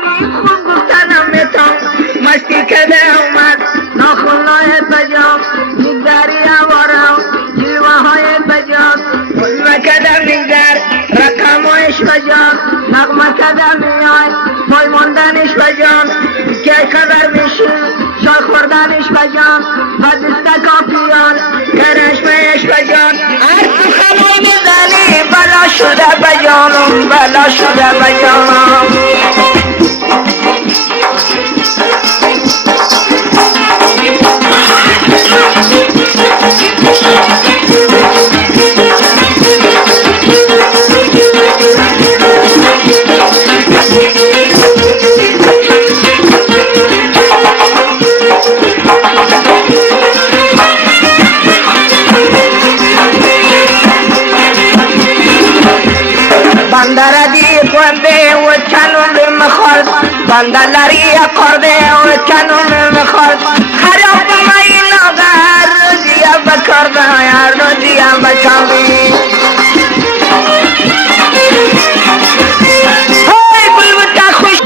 جوانی خوب گفتنم میتام مستی کده اومد ناخونای بجام نگاری آوارم جلوه های بجام مکدم نگر رقمایش بجام نغمه کدم میای پای ماندنش بجام که قدر میشین شای خوردنش بجام و دسته پیان کرشمهش بجام هر تو خمای میزنی بلا شده بجانم بلا شده بجانم بندردی کنده و چنون مخال بندلری کرده و چنون مخال خراب مایی لاغر روزیا بکرده یا روزیا بچاوی های بلبتا خوش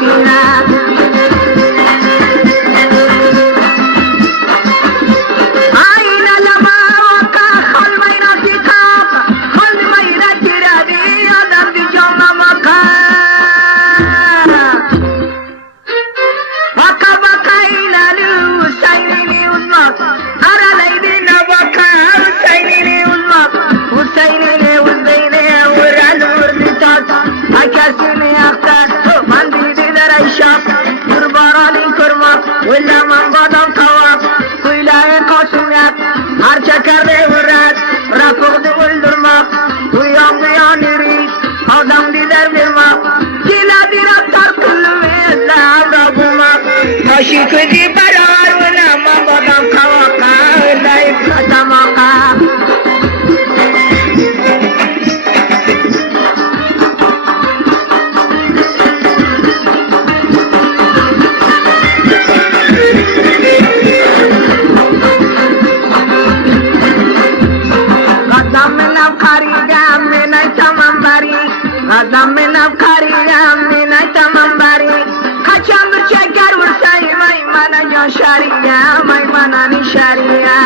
Sakina Shikudi barar wala mabadam khawaka life khatamaka Gadam na khariga mena tamambari Gadam na khariga mena tamambari Khacham chegar ursai mai mana yo sharia mai mana ni sharia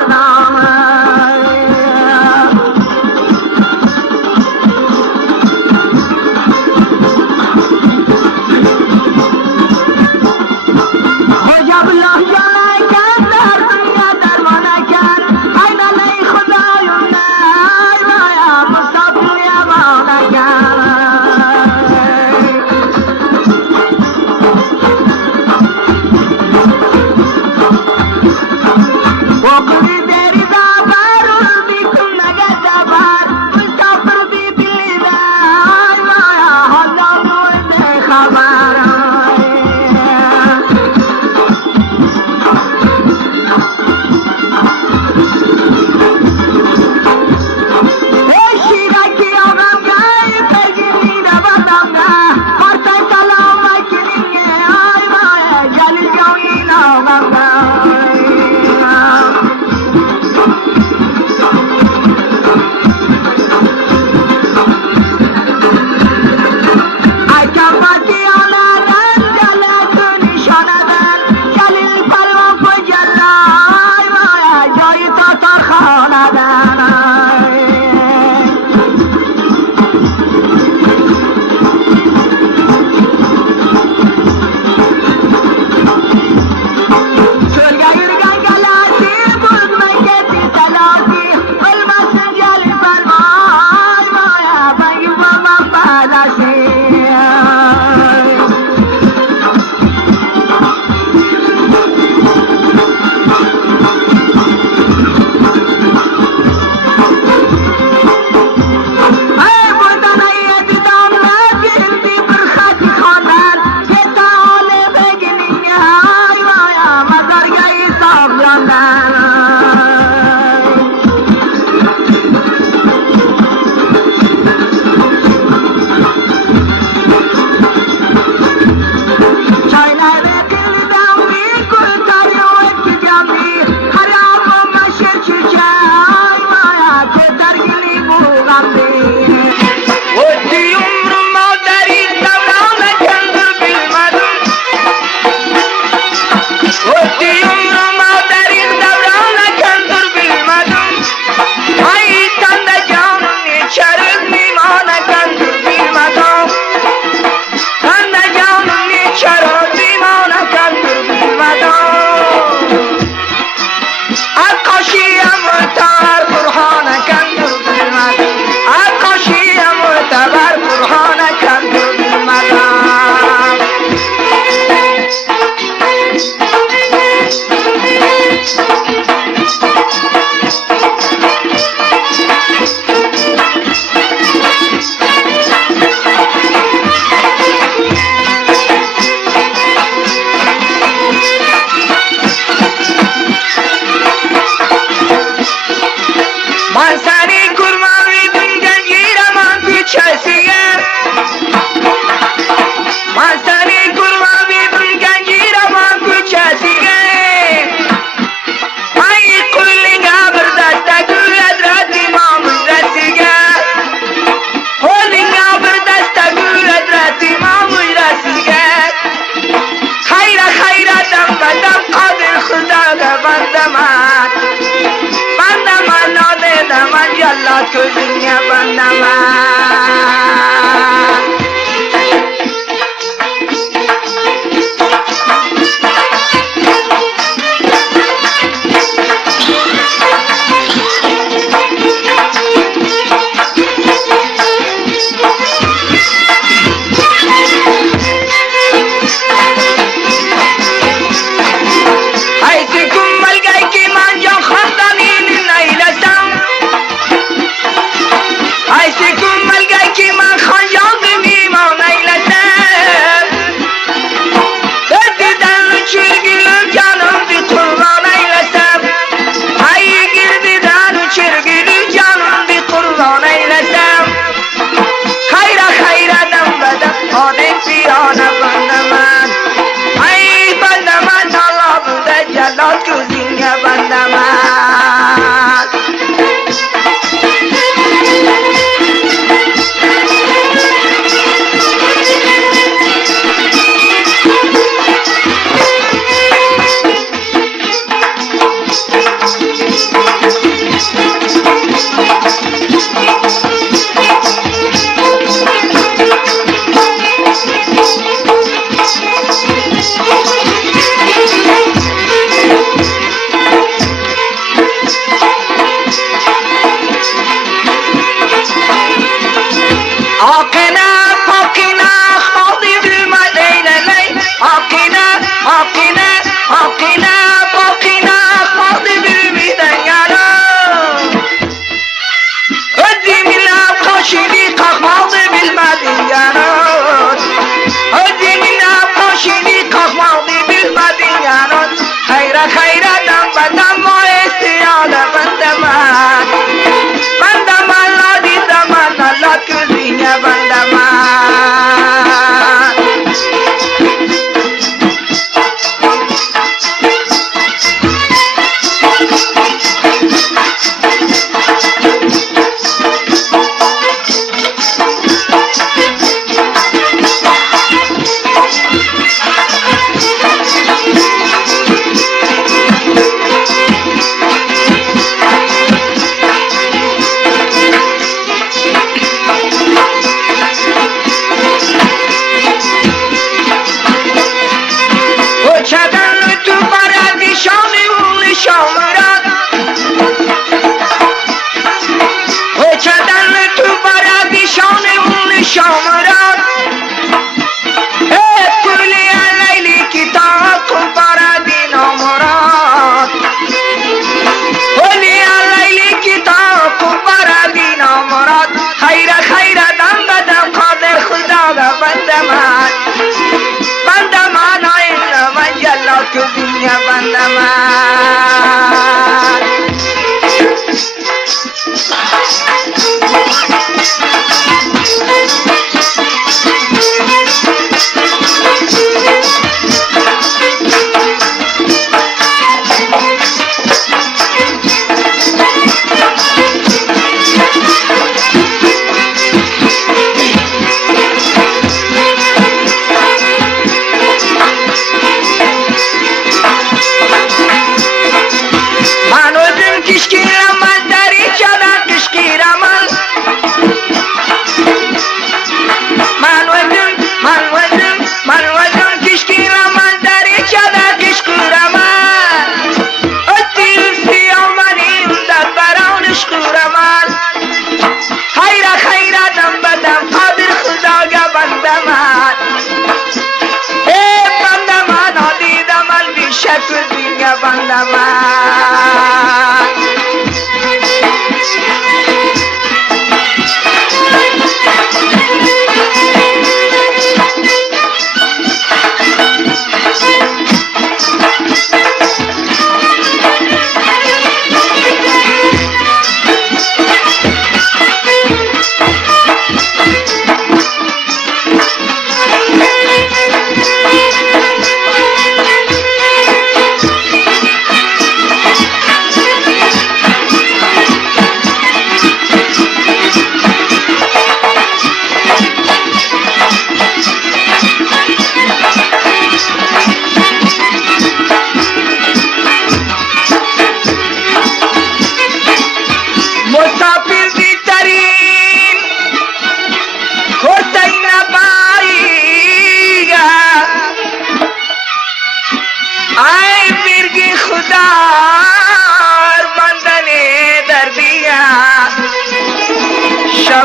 کردم gözüne bandama. Ay, si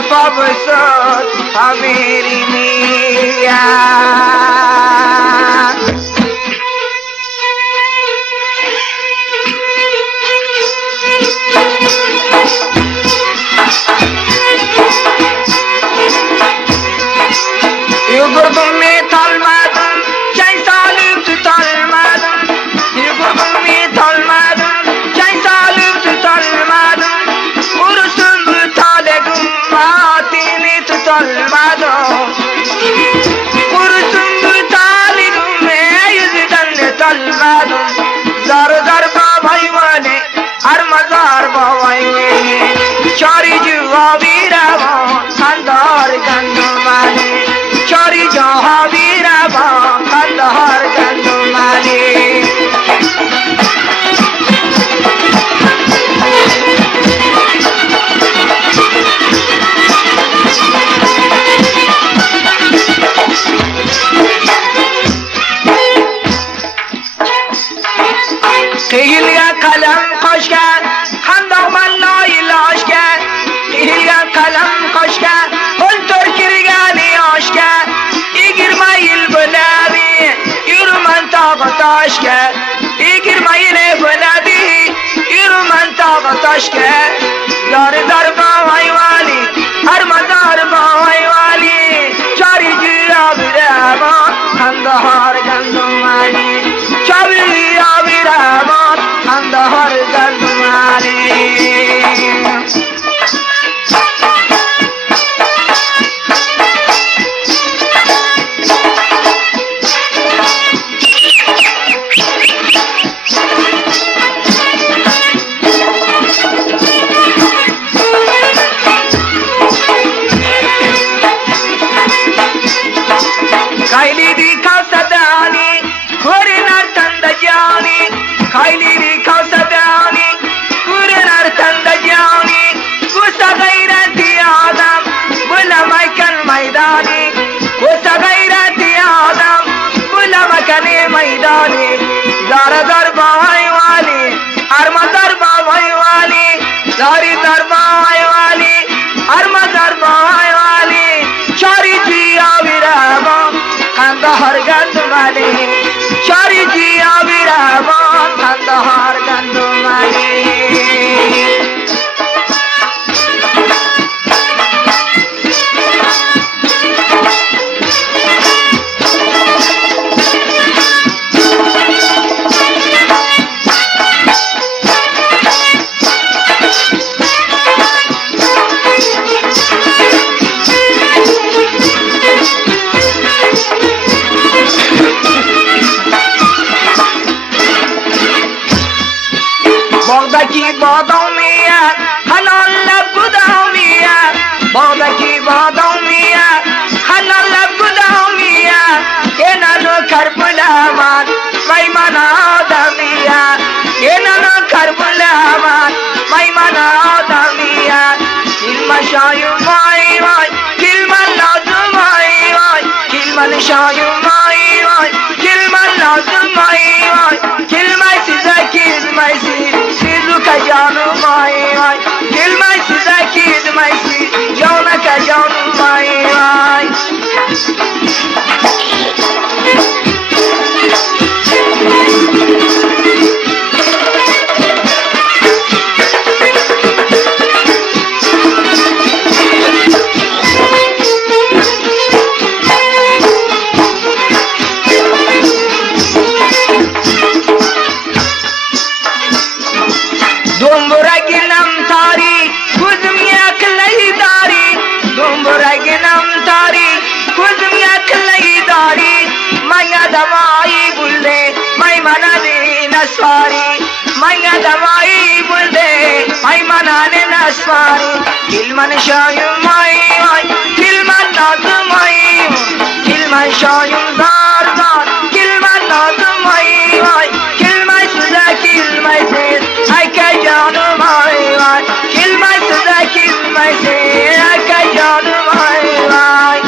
पबसत मेरी मिया يقرب مثل مدن جاي سالم تطل مدن يقرب مثل مدن جاي سالم تطل مدن ورسم بطالق ماتيني تطل مدن ورسم بطالق ميزدن تطل مدن زار زار باباي واني ارمزار باباي واني چاری جوابی روان خندار گندمانی چاری جوابی روان خندار گندمانی قیل یا قلم خوش کرد خندق من لایلاش کرد قیل یا قلم خوش کرد گل ترکیرگانی آش کرد ایگیر مایل بلدی یورو من تاقتاش کرد ایگیر مایل بلدی یورو من تاقتاش کرد دار دار باوای والی هر مدار باوای والی چاری جیا بیرمان خندهار گندمانی چاری جیا بیرمان خندهار گندمانی خیلی دیکا صدانی گورنر تندجانی خیلی دیکا صدانی گورنر تندجانی گوسا غیرتی آدم بلا مکن میدانی گوسا غیرتی آدم بلا مکن میدانی دار در باوای والی ارما در باوای والی داری در باوای والی ارما در باوای والی چاری جیا بیرمان خندهار گندمانی چاری جیا بیرمان خندهار گندمانی باغدکی بادامیه حلال لب گدامیه باغدکی بادامیه حلال لب گدامیه یه ننو کربلا من میمن آدمیه یه ننو کربلا من میمن آدمیه کلمه شایم وای وای کلمه لازم وای وای کلمه شایم وای وای کلمه لازم وای وای کلمه سیزه کلمه سیزه جانو مای وای کلمه سیزه کلمه جانو که جانو مای وای دومبرگنم تاری کدم یک لیداری دومبرگنم تاری کدم یک لیداری مایا دوایی بلده مای منانی نسواری مایا دوایی بلده مای منانی نسواری کلمن شایم مای مای کلمن نازم مای کلمن شایم زار زار کلمن نازم مای مای کلمن سوزه کلمن سیر ای که جانو مای مای کلمن سوزه کلمن سیر ای که جانو مای مای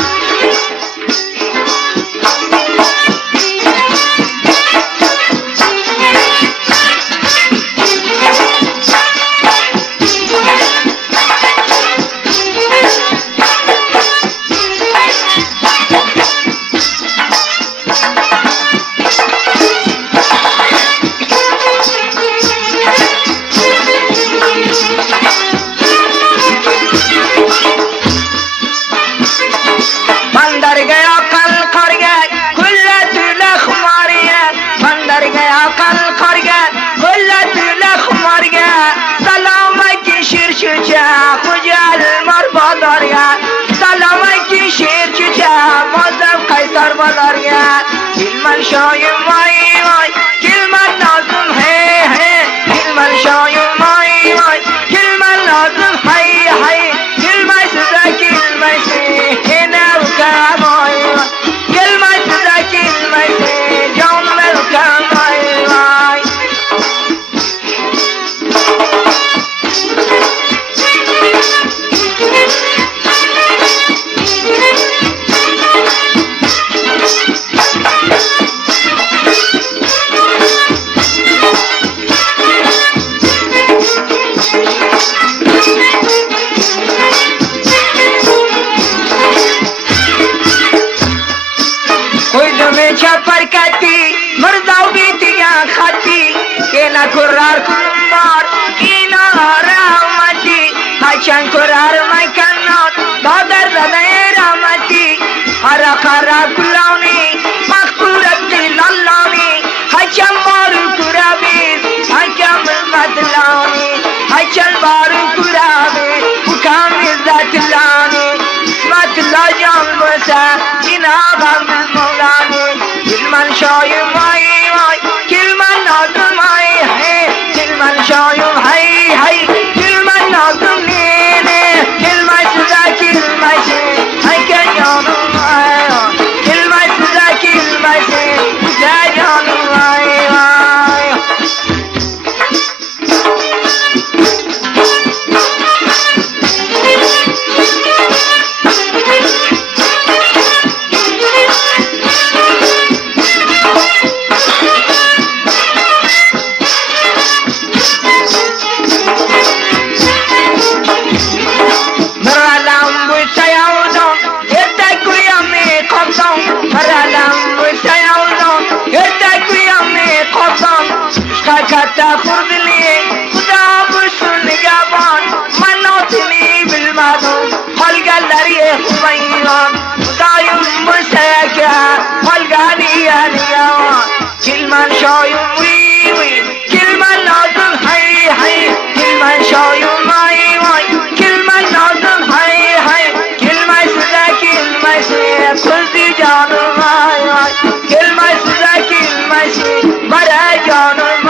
من شایم وای وای گل من لازم ہے گل من شایم وای وای گل من لازم ہے گل من سزا گل من سے نو کا وای وای گل من سزا گل من سے جان من کا وای وای छपर कती मर्दाओ बीतियां खाती के ना कुरार कुमार की ना रामती हचन कुरार मैं करना दादर दादर रामती हरा खरा कुलानी मखबूरत लल्लानी हचन मारू कुराबी हचन मतलानी हचन मारू कुराबी हुकाम इज्जत लानी मतला जान बसा जिना गम मौलानी من شایم وای وای گل من نازم ہے گل من شایم ہے گل من نازم نه گل من سزا گل من سے ہے که جانم گل من سزا گل من سے سزا جانم وای وای کتا خورد لیے خدا بسن گابان منوتنی بالمادون خلق لریے خوبیان خدایم مسیکا خلقانی آنیان گل من شایم وی وی گل من لازم ہے گل من شایم وی وی گل من لازم ہے گل من سزا گل من سے خودی جانم وی گل من سزا گل من سے برا جانم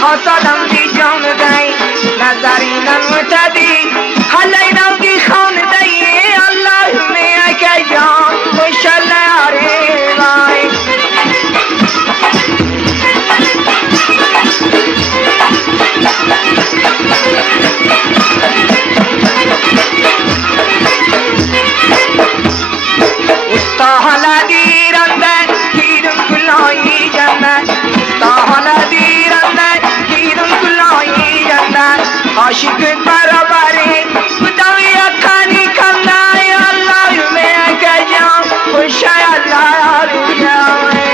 خاصادم دی جان دای نظرینم متدی خلی روگی خان دای اللهم اکا جان خوشالله آره وای استاحلا دیرنده دیرم کلایی جنه استاحلا دیرنده عاشق برابری خداوی اکانی کم نای اللہ میں کجام خوش اللہ رویاوی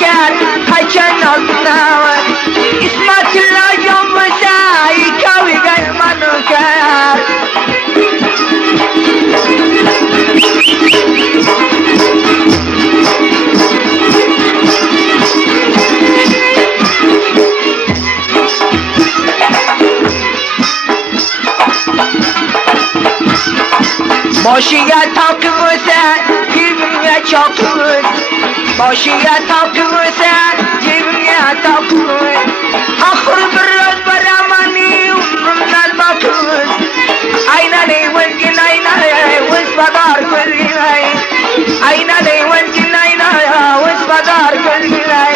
شکر خچن نازناور اسمت الله جام سعی کوی گل منو کرد Başıya takmışsan cebine çakmış Başıya takmışsan cebine takmış Ahır biraz baramani umrumdan bakmış Ayna ne vengin ayna vıspadar kılgınay Ayna ne vengin ayna vıspadar kılgınay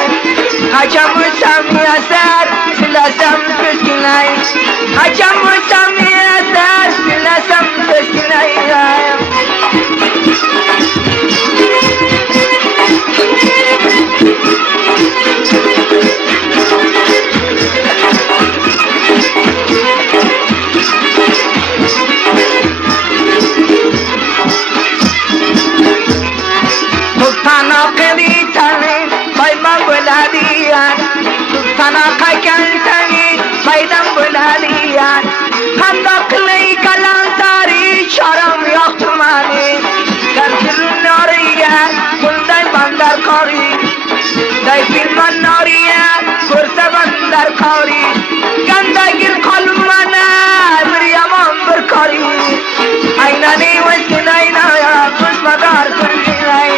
Kaçamışsam yasar silasam kızgınay Kaçamışsam yasar silasam kızgınay Sana kaykan tani baydan bulaliyan Handaklı kalan tari şaram yoktu mani Karkırın nariye kunday bandar kari Day filman nariye kursa bandar kari Ganda gir kalmana bir yaman bir kari Ayna ne veskin ayna ya kusmadar kurgilay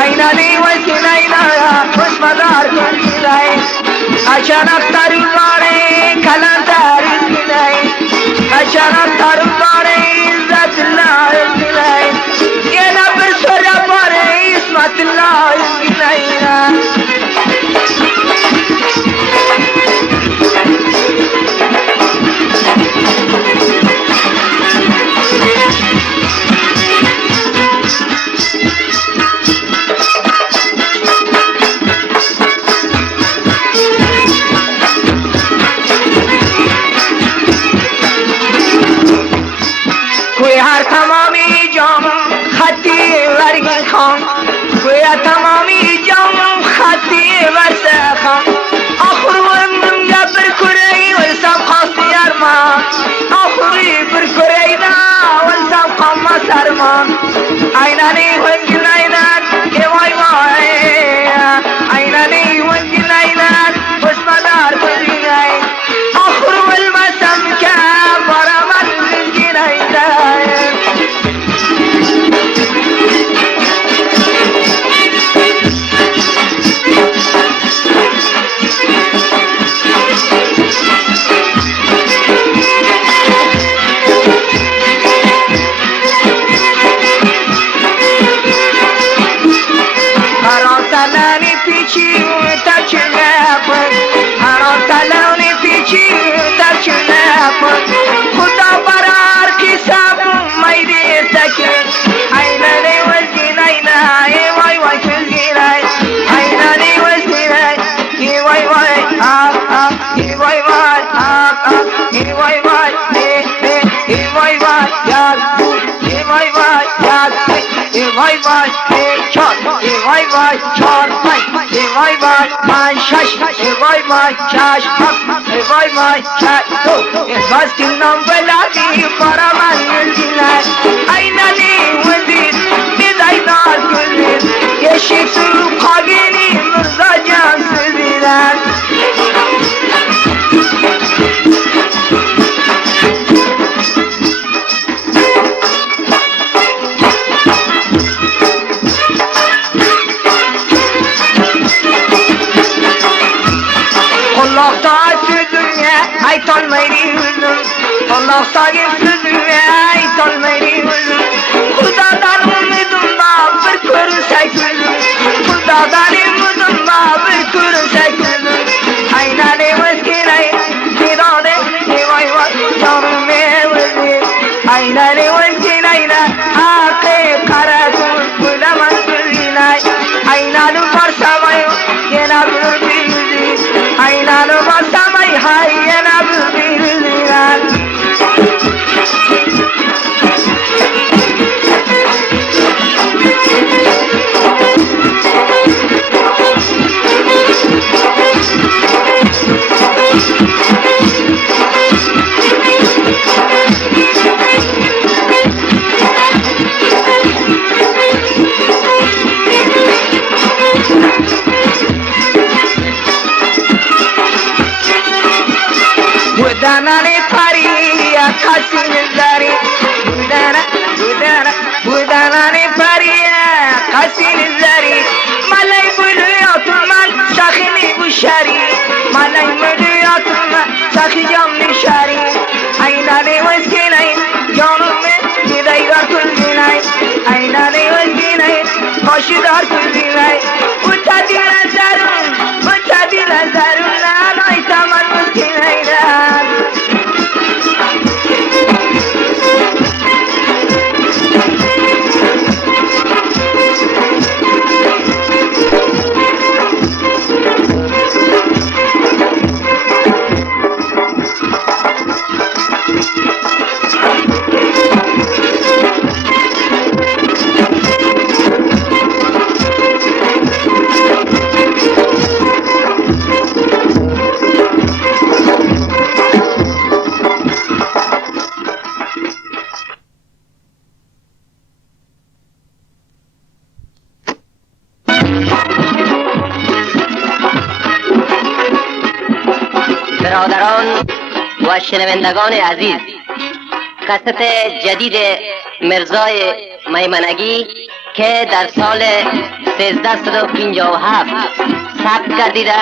Ayna ne veskin ayna ya kusmadar kurgilay Achanak tarumare kalan tarumilay Achanak tarumare izzatullah ilay Yena bir sura pare ismatullah ilay Goya tamami canım khati versakam Ahır ömrüm ya bir kureyi ölsem kastı yarma Ahırı bir kureyi da ölsem kalma sarma Aynani vengin aynan vay vay Aynani vengin aynan kusmadar kuzginay Ahır ölmesem ke baraman vengin aynan खुदा बरार की सब मेरे सके आईना ने वज़ीन आईना ये वाई वाई चुलगिराय आईना ने वज़ीराय ये वाई वाई ये वाई वाई ये वाई वाई ये वाई वाई याद ये वाई वाई याद ये वाई वाई चार ये वाई वाई चार ये वाई वाई पाँच शश ये वाई वाई चार ये वाई वाई चार दो ये बस तीन नंबर लागी para manildiler aynani vazir bidaydar gülür yeşil su kageni mırza cansıdiler Allah'ta dünya aytan meyri üzüm Allah'ta dünya aytan meyri üzüm Kudadan umudumda bir körünsek üzüm Kudadan umudumda bir körünsek üzüm Ayna ne veskinay kirade ne vay vay canım evli Ayna ne veskinayna akı karakul bulamaz gülginay Ayna ne varsa vay yena bir Ayna ne varsa vay hay yena bir خسین زری بودنانی پریه خسین زری ملای بلیات من سخی بوشری ملای بلیات من سخی جام نشری اینانی وزگینای جانم دیدار کلینای اینانی وزگینای باشیدار کلینای متدیر زرون نانای تمن مسکینای برادران و شنوندگان عزیز، کست جدید مرزای میمنگی که در سال 1357 ثبت گردیده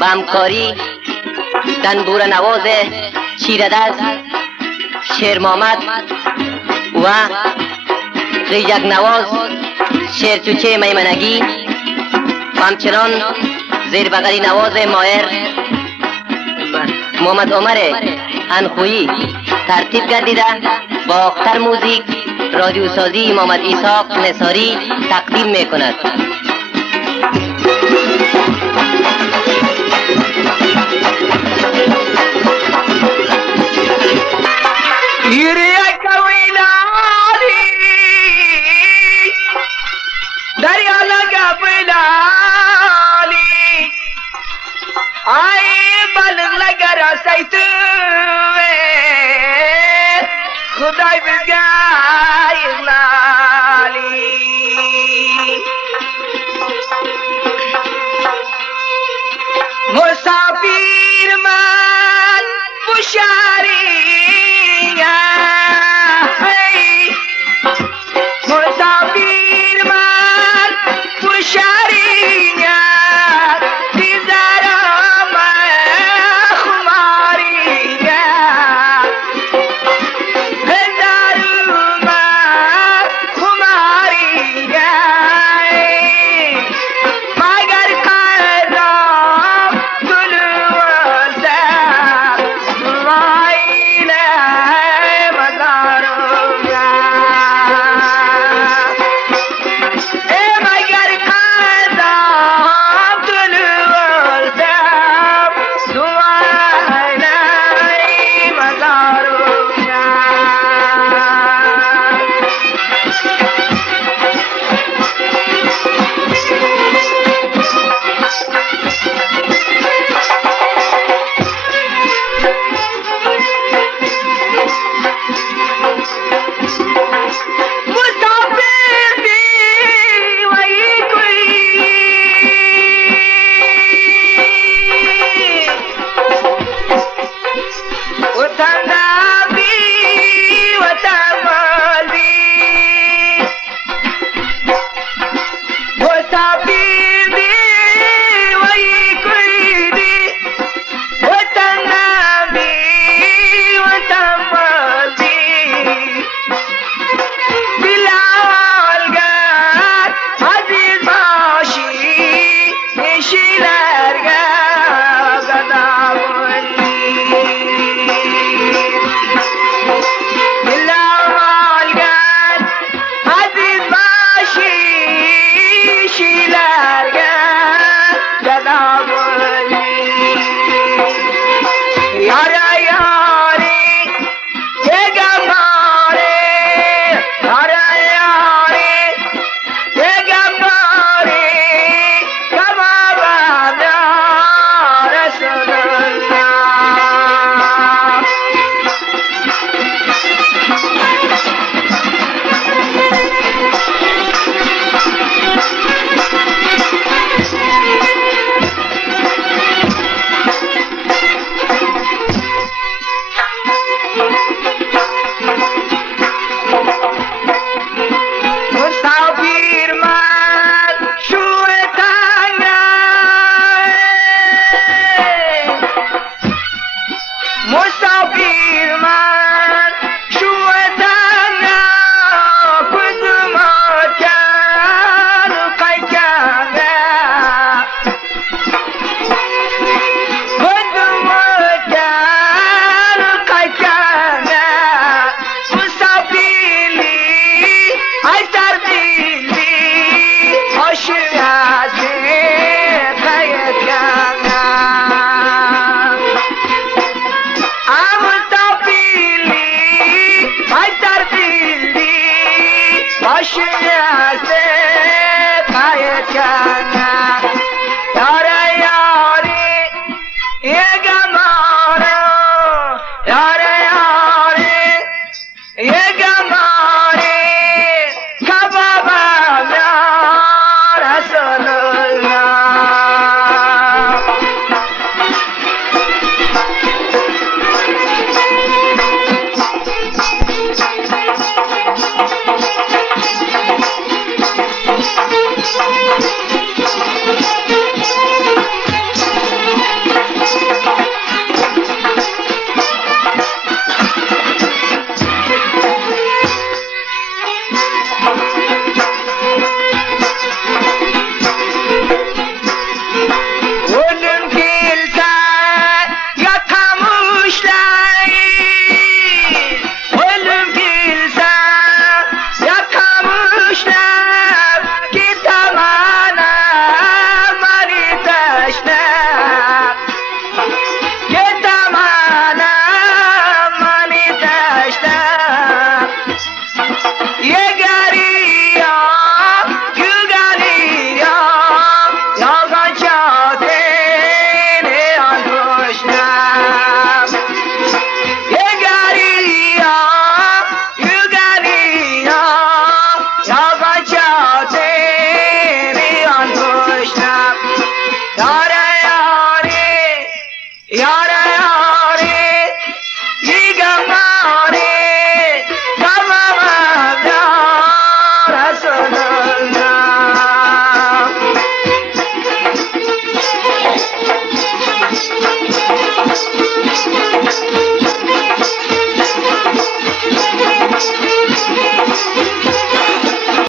به همکاری دنبور نواز چیردست، شیر محمد و ریجک نواز شیرچوچه میمنگی و همچنان زیربغلی نواز ماهر محمد عمر انخویی ترتیب گردیده با اختر موزیک رادیو سازی محمد ایساق نصاری تقدیم می کند. دریا لگا بلالی آئی بلغ لگا رسیتو خدای بگای اغلالی مسافیر من بشاری مسافیر من بشاری She